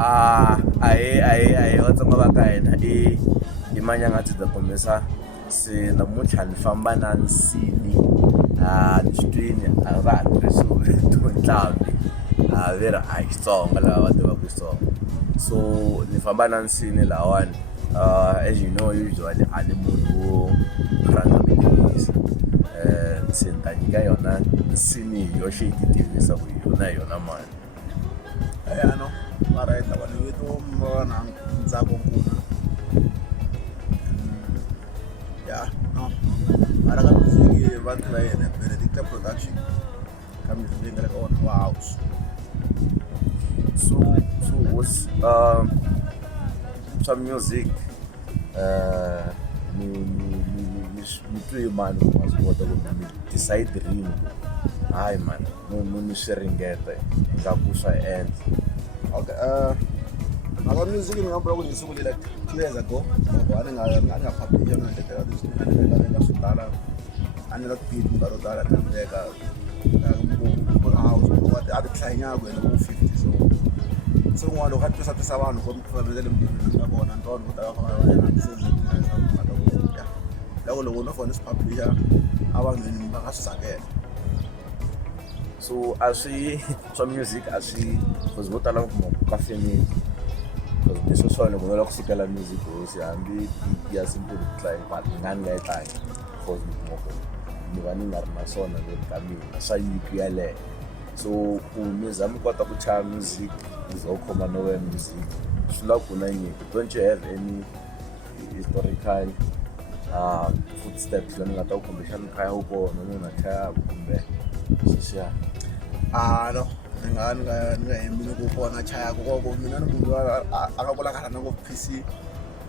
Ahee vatsonga va ka hina i manyanga ti ta kombisa se namuntlha ni famba na nsini ni xitwini a va ha tirhisiwi vito ntlhambi ve ri a Xitsonga lava va tivaka Xitsonga so ni famba na nsini lahawani as you know usually a ni munhu wo rhandza ku tivisa se ni ta nyika yona nsini hi yoxe yi ti tivisa ku yona hi yona mali no alright lava ni vito mbona ndzako nkuna no mara ka music va tiva yena Benedicta Production ka music leyi nga le ka wona wa house so what's some music ni twi mani ku ma swi kota ku mi decide rini hayi mani ni swi ringeta ingaku swa endla. Okay, maka music ni nga vula ku ni sungulile 2 years ago loko a ni nga publish na ndlela leswi ni nga veka swo tala a ni la ku beat nkarhi wo tala ni veka house a ti tlhanyaka ene ku 50 so swin'wana loko a tisa vanhu ku fanele mi nga vona ntona ku tala va loko no fona swi publisha a vanhu va nga swi tsakela so swi swa music swi because vo tala kuma ka family because leswi swona loko la ku sukela music hosi hambi ya simple decline but nga yi tlangi because ni va ni nga ri na swona loko ka mina swa yipi yaleyo so ku mi zama kota ku chaya music uzokhoma nowe music swi la ku na nyiko don't you have any historical footsteps lani nga ta ku kumbexana kaya u kona munhu a chayaka kumbe sweswiya no ni nga hembini ku kona chayaka koko mina ni munhu a nga kula karhana ngopfu PC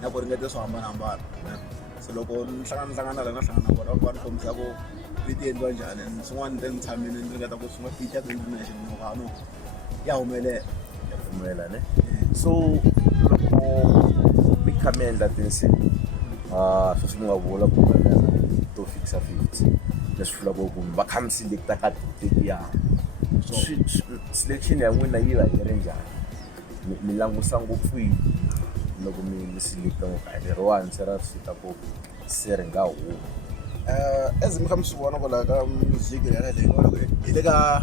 na ku ringeta swo hambanahambana so loko ni hlangana la na hlangana na vona va ni kombisa ku beat endliwa njhani swin'wana ni tshamile ni ringeta ku swi nga feature international no ya humelela ne so loko mi kha mi endla tinsimu sweswi mi nga vula ku to fixa 50 leswi vulaka ku va kha mi selecta ka ya so selection ya n'wina yi va yi ri njhani mi langusa ngopfu yi loko mi selecta ngopfu a leriwani se ra fita ku se ri nga huma as mi kha mi swi vona kwalaha ka music leyi leyi vona ku hi le ka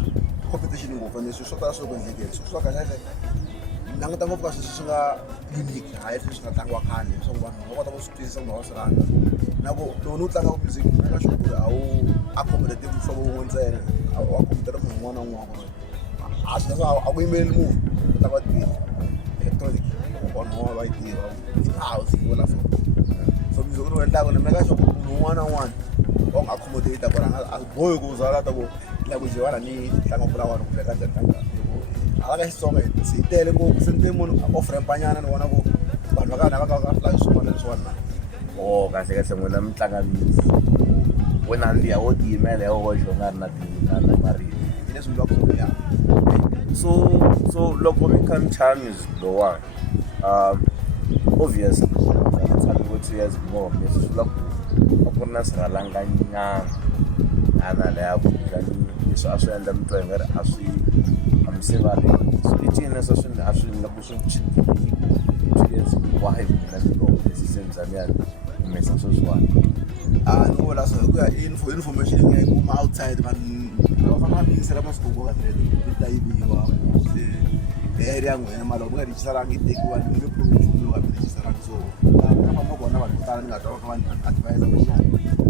competition ngopfu leswi swo tala swi ku endlekeli swi swa kahle ni languta ngopfu ka sweswi swi nga unique hayi leswi swi nga tlangiwa khale leswaku vanhu va kota ku swi twisisa kumbe va swi rhandza na ku loko ni wu tlanga music ni nga sure ku ri a wu accommodate muhlovo wun'we ntsena a wu accommodate munhu un'wana na un'wana ku ri a swi leswi a ku yimbeleli munhu u ta va tiva electronic vanhu va yi tiva in-house vula so music ni wu endlaka ni meka sure ku munhu un'wana na un'wana va n'wi accommodate ku ri a bohi ku zala ta ku language wala ni tlanga vulawani kumbe ka njhani hala ka Xitsonga hi tele ngopfu se ni te munhu ofrempanyana ni vona ku vanhu va ka hina va ka lavi swin'wana leswiwani na kahle n'wina mi tlanga music wena liya wo tiyimela ya woxe u nga ri na marito hi leswi vulaka swo ya so loko mi kha mi chaya music lowani obviously tshami vo 2 years more leswi swi vula ku a ku ri na swirhalanganyana ana leya ku leswi a swi endla mi twa hi nga ri a mi se va rini so i cini leswi a swi endla ku swi chitile 2 years why mina ni loko leswi se mi zamiyani humesa sweswiwani ni vula so hi ku ya information leyi nga yi kuma outside vanhu va fanele va yingisela masiku ngo kahlele yi ta yiviwa se area n'wina mara loko mi nga registeranga yi tekiwa ni nge pfuni nchumu loko a mi registeranga so na famba kona vanhu vo tala ni nga twa va kha va ni advise ku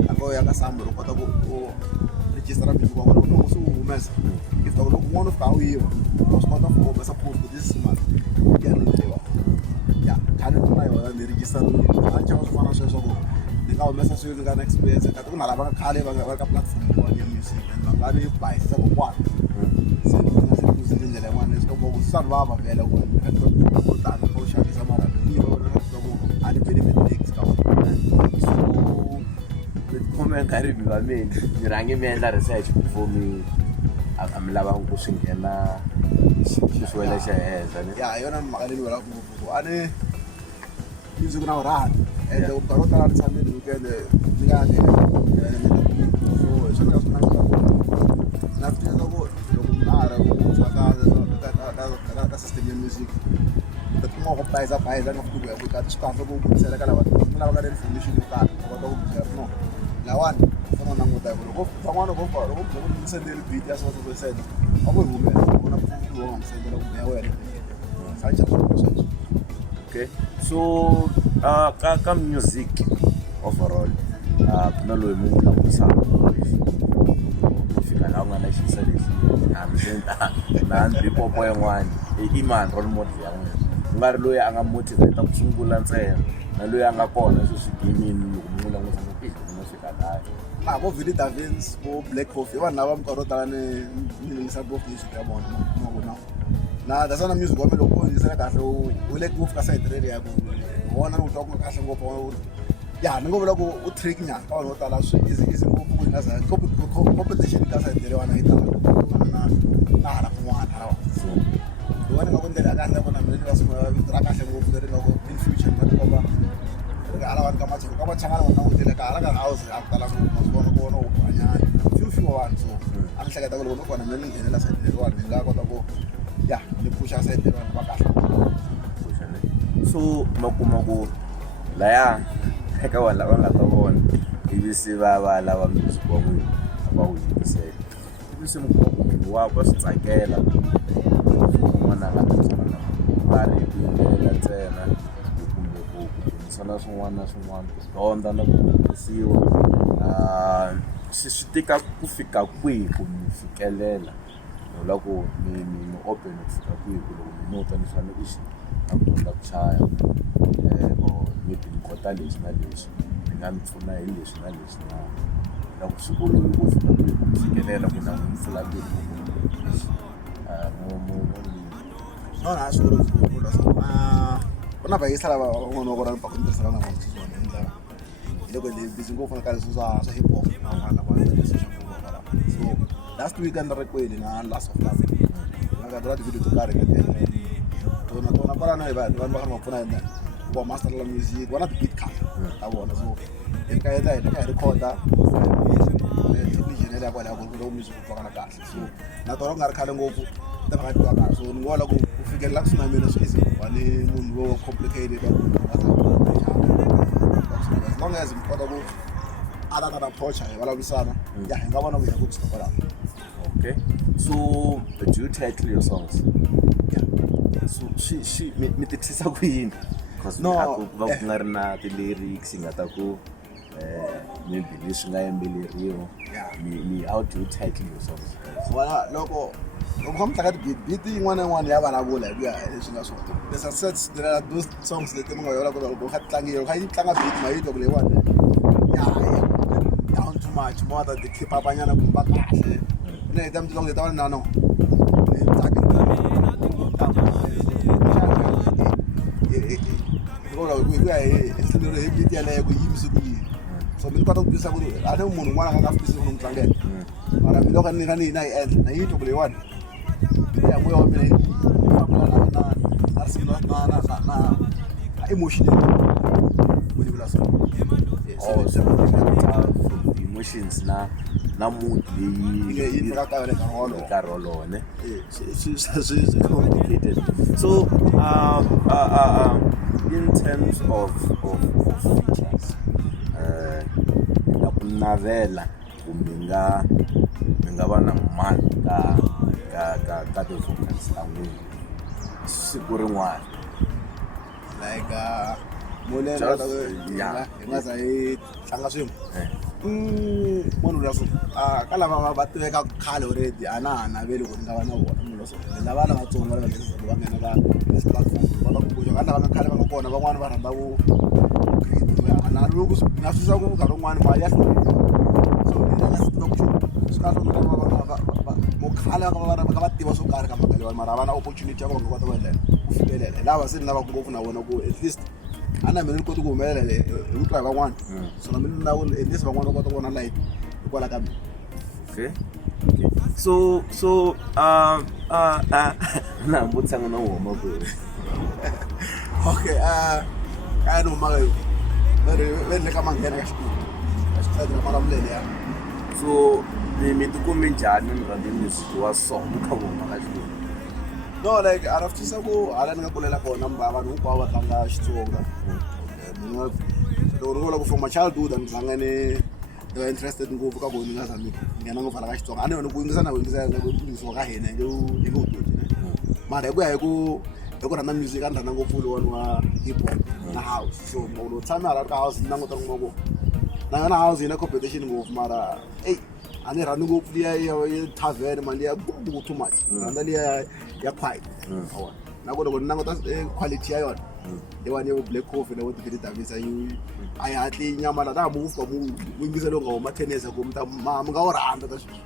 hambi u ya ka sambo loko kota ku register music wa wena loko se u humesa if loko un'wana u fika u yiva wa swi kota ku humesa proof ku this is mine ya ni tiva ya khale ni na yona ni registerile a chava swo fana sweswo ku ni nga humesa swilo ni nga na experience kati ku na lava khale va ka platform ya music and va nga ni bayisa kokwana se ni nga se ku zile ndlela yin'wana leswi komba ku swi va vhela ku ko tani ko xavisa mara ni vona leswaku a ni benefit next ka wona so mi nkarhi mi va mina mi rhange mi endla research before a mi lava ku swi nghena xiswele xa henhla ne ya yona mhaka leyi ni vulaka ngopfu a ni music na wu rhandza and loko nkarhi wo tala ni tshamile weekend ni nga so hi swona ka swi na swi tiva ku loko munhu a ha ri ku ka system ya music ko bayza na futhi ku ka tshikamba ku butisela ka lava nga le information yo karhi va kota ku byela no lawani fana na nguta loko van'wana vo fara loko ku sendela beat ya so so send a ku humela ku na ku wo sendela ku ya wena sa cha ku okay so ka music overall kuna loyi mu na ku tsama fika la nga na xisa lexi na ndzi popo yin'wana i mani role model ya n'wina ku nga ri loyi a nga motivate ku sungula ntsena na loyi a nga kona sweswi gamini loko mu langutisa ku no fika laha vo Vili Davins vo Black Coffee vanhu lava minkarhi yo tala ni yingisa ngopfu music ya vona ma vona na that's na music wa mina loko u yingisela kahle u le ngopfu ka side rate ya ku vona ni u twa ku kahle ngopfu ya ni ngo vula ku u trick nyana ka vanhu vo tala swi easy ngopfu ku nga za competition ka side rate wana yi tala na hala kun'wana hala so ni vona nga ku ndlela ya kahle ku na mina ni va sungula vito ra kahle ngopfu leri nga ku in future na tikomba ri hala vanhu ka machangana va langutile ka hala ka house a ku tala ngopfu ma swi vona u hanyanya few vanhu so a ni hleketa ku loko no kona mina ni nghenela side leriwani ni nga kota ku ya ni pusha side leriwani va kahle so ma kuma ku laya eka vanhu lava nga ta vona ivi se va lava music wa n'wina va wu yingisela ivi se munhu wa swi tsakela un'wana a nga ta tshama va ri ku yimbelela ntsena kumbe ku dyondzisana swin'wana na swin'wana ku dyondza na ku dyondzisiwa swi tika ku fika kwihi ku mi fikelela u lava ku mi open ku fika kwihi ku loko mi nota ni fanele ixi na ku dyondza ku chaya or maybe ni kota leswi na leswi ni nga mi pfuna hi leswi na leswi na loko swi olovi ku fika kwihi ku fikelela ku na n'wi pfula mbilu no na swi olovi ku vula so ku na vayisa lava van'wana va vona ni paka ni tirhisana na vona swona hi ndlela hi loko ni busy ngopfu na ka leswi swa hip hop na vanhu lava leswi swa ku vona so last weekend ri kweli na last of love na ka dra video to karhi tona kwalano hi vanhu va kha va pfuna hina ku master la music vona beat card ta vona so eka yeta hi ka recorder technician ya kwala ku lo music ku twana kahle so na tona ku nga ri khale ngopfu ta va twa kahle so ni ngola ku fikelela ku tsunami leswi easy wale munhu wo complicated as long as mkota ku ala na approach hi vulavisana ya hi nga vona ku ya ku stop la okay so do you title your songs so she mi titisa ku yini because no va ku nga ri na ti-lyrics nga ta ku maybe leswi nga yimbeleriwa mi how do you title your songs wala loko kami taka beat yin'wana yin'wana ya vulavula hi ku ya leswi nga swona there's a set there are those songs leti mi nga yola ku loko kha tlangiwa kha yi tlanga beat ma yi twa ku leyiwani ya down too much more than the keep up anyana ku ba kahle ne hi ta mi loko ta no ni tsaka ku ya hi ehlelo hi beat yaleyo ku yimisi ku yini so mi kota ku twisisa ku a ne munhu un'wana a nga swi twisisi ku n'wi tlangela mara mi loko ni kha ni na yi endla na yi twa ku leyiwani ya moya wa mina na risimu na emotion ku ni vula so emotions na mood leyi yi ka le ka rolo ne swi complicated so in terms of features la ku navela kumbe mi nga va na mani ka ti-vocals ta n'wina siku rin'wana like molela hi nga za hi tlanga swin'we munhu laso ka lava va tiveka khale already a na ha naveli ku ni nga va na vona munhu laso ni lava lavatsongo va va nghena ka platform va ta ku kuja ka lava nga khale va nga kona van'wani va rhandza ku na loko na swi swa ku nkarhi wun'wani mali ya hlula so ni nga swi tiva ku swi kahle va mukhale va va tiva swo karhi ka mhaka leyiwani mara va na opportunity ya ku va nga kota ku endlela ku fikelela lava se ni lavaka ngopfu na vona ku at least a na mina ni koti ku humelela hi ku twa hi van'wana so na mina ni lava at least van'wana va kota ku vona light hikwala ka mina okay so na mbutanga na huma ku okay ka no mara le ka manghena ka xikulu na mara mulele ya so mi tikumi njhani mi rhandza music wa so ka vona ka xikulu No, like arafisa ku hala ni nga kulela kona vanhu hinkwavo va tlanga Xitsonga. Loko ni vula ku from my childhood ni tlanga ni were interested ngopfu ka ku ni nga zami nghena ngopfu hala ka Xitsonga. A ni ku yingisela ku yingisiwa ka hina hi nge wu twi. Mara hi ku ya hi ku rhandza music a ni rhandza ngopfu lowani wa hip hop na house. So loko tshame hala ka house ni languta ngopfu na yona house yi na competition ngopfu mara a ni rhandzi ngopfu liya ya tavern mali ya ngopfu too much. Rhandza liya ya quiet. Na ku loko ni languta quality ya yona lewani ya Black Coffee na vo Tiffany Davisa a yi hatli nyamala ta hambi ku yingisela u nga huma tennis ku mi nga wu rhandza ta sweswi.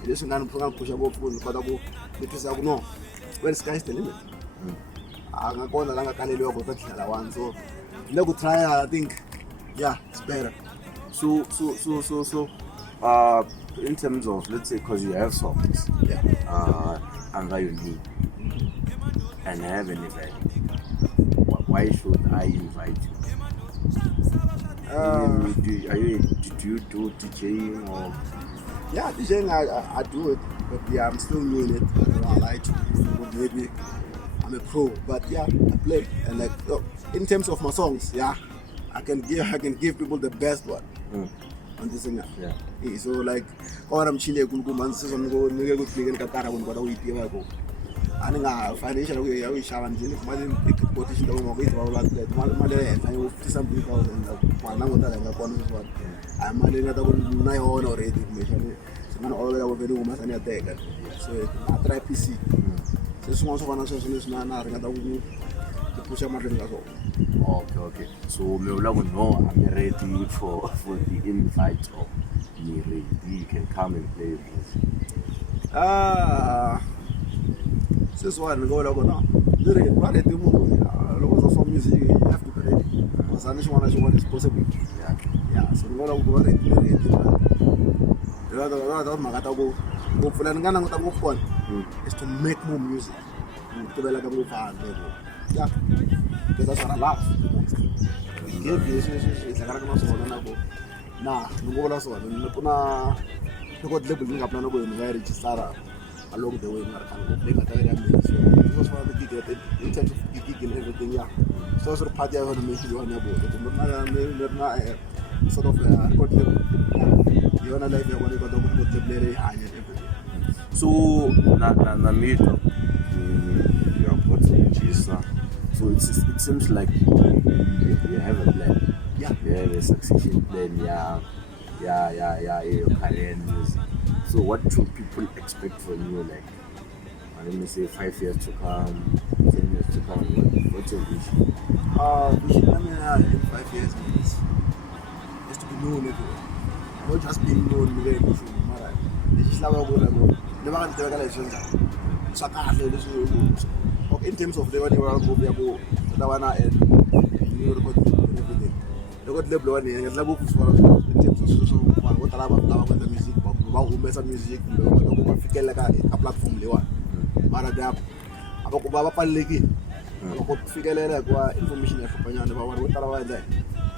Hi leswi nga ni phusha ngopfu ni kota ku ni twisisa ku no where sky is the limit. A nga kona la nga kaleliwa ku ta tlhela one so le ku try I think yeah it's better. So in terms of, let's say, because you have songs, Anga Unique, and have an event, why should I invite you? Do you do DJing or? Yeah, DJing I do it, but yeah, I'm still new in it. I don't know, I like to, maybe I'm a pro, but yeah, I play. And like in terms of my songs, yeah, I can give people the best one. On this thing. Yeah. So like, when I'm chilling, I'm season go, nigga go play in Qatar when what we play go. And nga financial way, I challenge you. Imagine big quotation that we go to all that. Mother, I will see something else and one now that I'm going to one. I'm money that I will not own already. So man, all that we do must be taken. So I try PC. So small financial solution, I'm not going to push a matter as well. Okay. So me will know I'm ready for the invite of me ready. You can come and play with us. This one go like no. Really, what it do? Look at some music. You have to be ready. Because I just want is possible. Yeah. So go like go ready. The magata go fulan nga nang tango phone is to make more music. To be like a move on. Yeah. Because that's what I love. Give this is like a so na go. Na, ngo la so na kuna ko level nga plano go ni register along the way Maracana play material music. So it was one of the gig in terms of gig and everything, yeah. So sort of party I want to make you on your board. Sort of record label. You wanna live you want to go to the play high and everything. So na mito you are putting Jesus. So it seems like you have a plan. Yeah. You have a succession plan, yeah, your career in music. So what should people expect from you, like, let me say 5 years to come, 10 years to come, what's your vision? Vision in 5 years is to be known everywhere. Not just being known in the it's just like never had to in terms of the one you are going to go, the one and you record everything. You got the blood and the book for in terms of social what I love the music. Music, like a platform lewan. Maradap, ako baba paligi. Ako figure like information ya kapanya na bawa wala wala dai.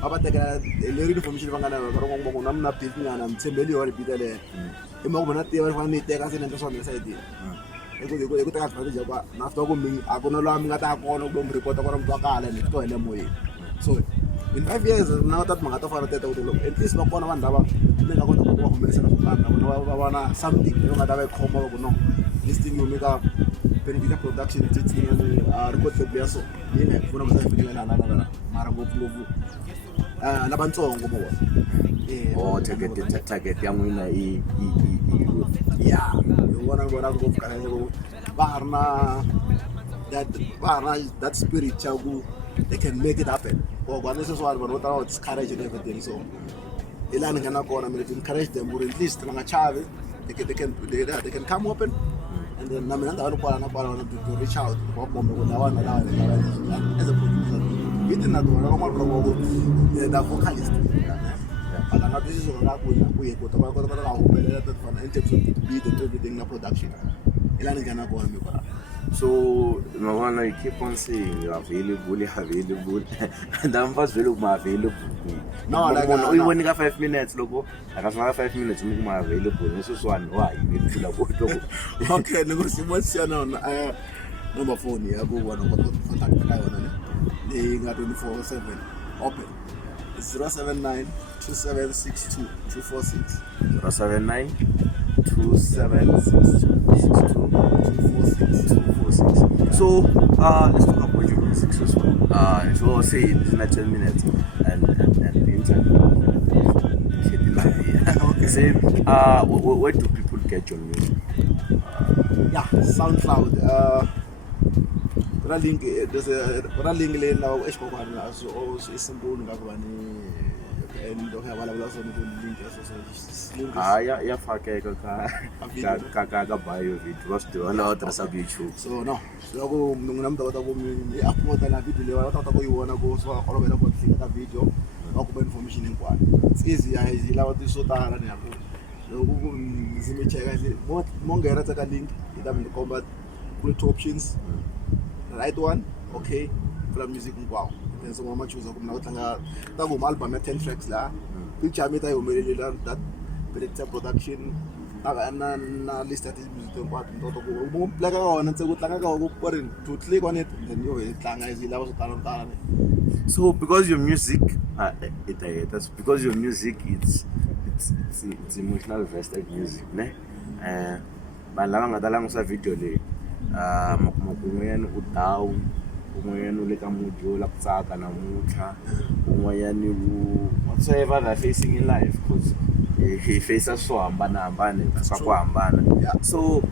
Baba tega le information bangana ko ngo namna piti na mtsembeli wali bidale. Imo ko manati wala fani tega sina ndo sona side. Eko tega fani jaba na to ko mi ako no la mi ngata ko no dom report ko ram to kala ni to ele moyi. So in 5 years now that mga to fara teta ulo at least makona man daba ninga ko to ko kumesa na sukana ko na something yung ngadabe khomo ko no listing yung mega benefit production titi record label so yini kufuna msafiki na mara ngofu na bantsongo mo target ya mwina yeah you wanna go kana go barna that spirit chagu they can make it happen. Or when this is what it's courage and everything. So, Ilan can go and encourage them, or at least they can come open and then to reach out as a producer. We did not know the vocalist. And another is we go to beat and everything in production. Ilan can go and so, Mawana, you keep on saying you're available, and I'm first available. No, like we only got 5 minutes, logo. I got 5 minutes to make my available. This is one why you need to go. Okay, what's your name? number phone ya ku wona ko contact ka yona ne leyi nga 24/7 open. It's 079 2762 246 079 2762 246. So let's talk about your music as well. As well say it's not 10 minutes and the interview. Okay. Say where do people get your music? Yeah, SoundCloud. Kuna link le na esibokwana so isimple ngakubani and don't have all so link yafakeka ka bio video basidiwa na otra sub YouTube. So no so ku nginamntu kota ku mi upload na video leyo kota ku yiwona ku so olovela ku fika ka video akuba information hinkwayo. It's easy yi lava ti swo tala ni yako loko ku ndzi mi cheka mo nghena ka link yi ta mi komba ku two options. The right one, okay, for music wow. Then so mama choose ku na tlanga ta ku album ya 10 tracks la. Picture me ta yo melela that predictor production na list that is music to part nto ku mo plaka ka ona ntse ku tlanga ka ku pore to click on it then yo tlanga is lava so tala. So because your music that's because your music it's emotional vested music ne lava nga ta langusa video leyi kun'wanyana u down un'wanyana u le ka mood yo la ku tsaka namuntlha un'wanyana whatsoever they're facing in life because he faces swo hambanahambana swa ku hambana. So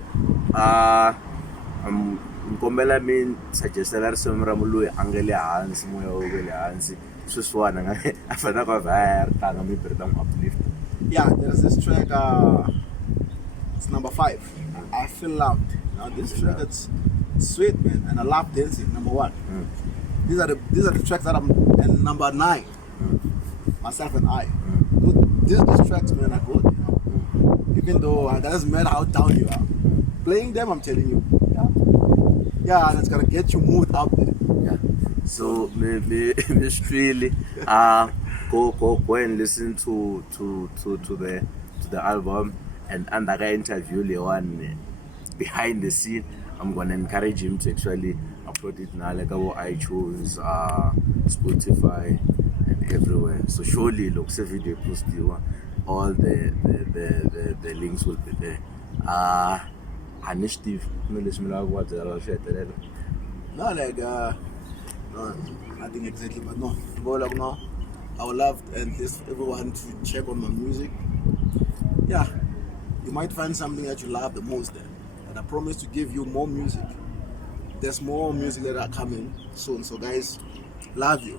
nkombela mi suggestela risimu ra loyi a nga le hansi moya wo le hansi sweswiwana a fanaka a vha ri tlanga maybe ri ta n'wi uplift. Yeah, there's this track it's number 5. I Feel Loved. Now this track it's sweet man and I love dancing number 1. These are the tracks that I'm and number 9. Myself and I. These tracks man are good. Even though that doesn't matter how down you are. Playing them I'm telling you. Yeah, that's gonna get your mood up there. Yeah. So maybe really go and listen to the album and under the interview the one behind the scene. I'm gonna encourage him to actually upload it now like our iTunes, Spotify and everywhere. So surely look say video post you all the links will be there. And Steve, no, like no, nothing exactly, but no. Go like no. I would love and this everyone to check on my music. Yeah, you might find something that you love the most there, and I promise to give you more music. There's more music that are coming soon. So guys, love you.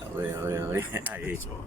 I hate you.